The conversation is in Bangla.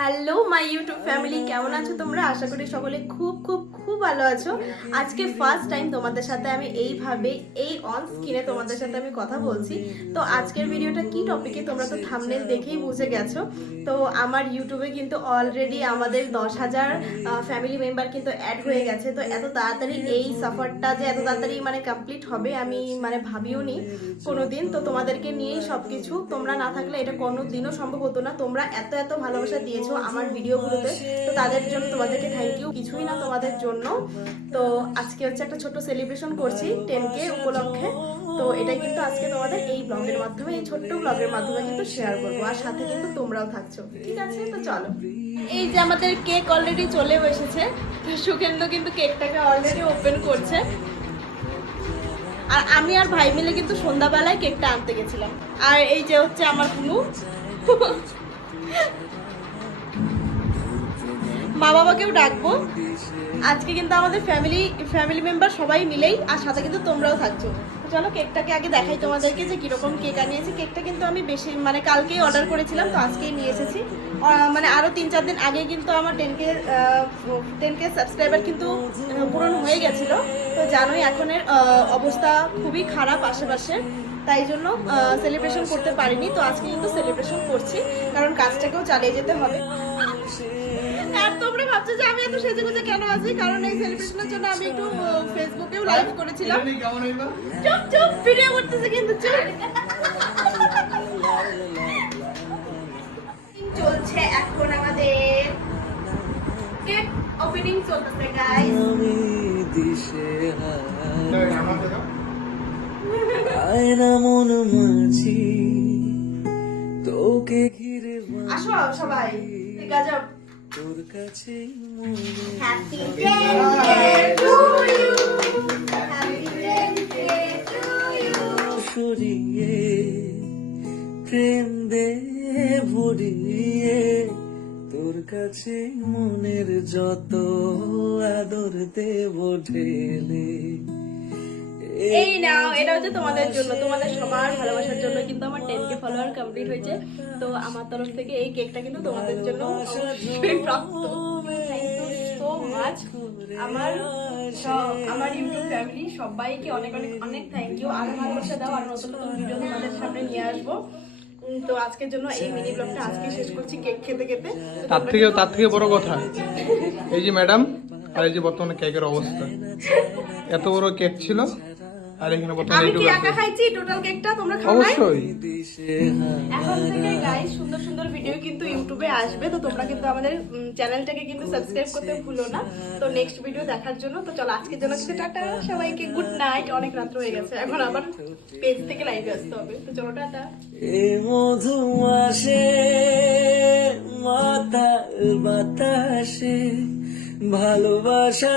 হ্যালো মাই ইউটিউব ফ্যামিলি কেমন আছো তোমরা? আশা করি সকলে খুব খুব খুব ভালো আছো। আজকে ফার্স্ট টাইম তোমাদের সাথে আমি এইভাবে এই অন স্ক্রিনে তোমাদের সাথে আমি কথা বলছি। তো আজকের ভিডিওটা কি টপিকে তোমরা তো থামনেল দেখেই বুঝে গেছো। তো আমার ইউটিউবে কিন্তু অলরেডি আমাদের দশ হাজার ফ্যামিলি মেম্বার কিন্তু অ্যাড হয়ে গেছে। তো এত তাড়াতাড়ি এই সাফারটা যে এত তাড়াতাড়ি মানে কমপ্লিট হবে আমি মানে ভাবিও নি কোনোদিন। তো তোমাদেরকে নিয়েই সবকিছু। তোমরা না থাকলে এটা কোনো দিনও সম্ভব হতো না। তোমরা এত এত ভালোবাসা দিয়েছ। আমার ভিডিওগুলোতে, তো তাদের জন্য তোমাদেরকে থ্যাংক ইউ কিছুই না তোমাদের জন্য। তো আজকে হচ্ছে একটা ছোট সেলিব্রেশন করছি টেন কে উপলক্ষে। তো এটাই কিন্তু আজকে তোমাদের এই ব্লগের মাধ্যমে, এই ছোট্ট ব্লগের মাধ্যমে কিন্তু শেয়ার করব, আর সাথে কিন্তু তোমরাও থাকছো। ঠিক আছে? তো চলো। এই যে আমাদের কেক অলরেডি চলে এসেছে সুখেন্দ্র কিন্তু কেকটাকে অলরেডি ওপেন করছে। আর আমি আর ভাই মিলে কিন্তু সন্ধ্যাবেলায় কেকটা আনতে গেছিলাম। আর এই যে হচ্ছে আমার কুনু। মা বাবাকেও ডাকবো। আজকে কিন্তু আমাদের ফ্যামিলি ফ্যামিলি মেম্বার সবাই মিলেই, আর সাথে কিন্তু তোমরাও থাকছো। চলো কেকটাকে আগে দেখাই তোমাদেরকে যে কীরকম কেক আনিয়েছি। কেকটা কিন্তু আমি বেশি মানে কালকেই অর্ডার করেছিলাম, তো আজকেই নিয়ে এসেছি। মানে আরও তিন চার দিন আগে কিন্তু আমার ten K ten K subscriber কিন্তু পূরণ হয়ে গেছিল। তো জানোই এখনের অবস্থা খুবই খারাপ আশেপাশে। তাই জন্য সেলিব্রেশন করতে পারিনি। তো আজকে কিন্তু সেলিব্রেশন করছি, কারণ কাজটাকেও চালিয়ে যেতে হবে। আর তোমরা ভাবছ যে আমি এত সেজে গুজে কেন আছি? কারণ এই সেলিব্রেশনের জন্য আমি একটু ফেসবুকেও লাইভ করেছিলাম। চুপ চুপ ভিডিও করতেছে কিন্তু চুপ। চলছে এখন আমাদের। কেক ওপেনিং চলতেছে গাইস মন মাঝি তোকে ঘিরে আসো সবাই। আছে তোর কাছে হ্যাপি সরিয়ে প্রেম দে ভরিয়ে তোর কাছে মনের যত আদর দেব ঢেলে। এই নাও, এটা হচ্ছে তোমাদের জন্য, তোমাদের সবার ভালোবাসার জন্য কিন্তু আমার টেন কে ফলোয়ার কমপ্লিট হয়েছে। তো আমার তরফ থেকে এই কেকটা কিন্তু তোমাদের জন্য প্রাপ্ত। সো মাচ আমার আমার ইউটিউব ফ্যামিলি সবাইকে অনেক অনেক অনেক থ্যাংক ইউ আরও ভালোবাসা দাও, আর নতুন নতুন ভিডিও তোমাদের সামনে নিয়ে আসব। তো আজকের জন্য এই মিনি ব্লগটা আজকে শেষ করছি কেক খেতে খেতে। তার থেকে তার থেকে বড় কথা, এই যে ম্যাডাম আর এই যে বর্তমানে কেকের অবস্থা। এত বড় কেক ছিল আর এখানে বর্তমানে আমি কি একা খাইছি? টোটাল কেকটা তোমরা খাও নাই? অবশ্যই। এখন থেকে গাইস সুন্দর সুন্দর ভিডিও কিন্তু ইউটিউবে আসবে তো তোমরা কিন্তু আমাদের চ্যানেলটাকে কিন্তু সাবস্ক্রাইব করতে ভুলো না। তো নেক্সট ভিডিও দেখার জন্য তো চলো আজকের জন্য কিন্তু টাটা সবাইকে গুড নাইট অনেক রাত্র হয়ে গেছে এখন আবার পেজ থেকে লাইভে আসতে হবে। তো চলো টাটা। এ মধু আসে মাতাল বাতাসে ভালোবাসা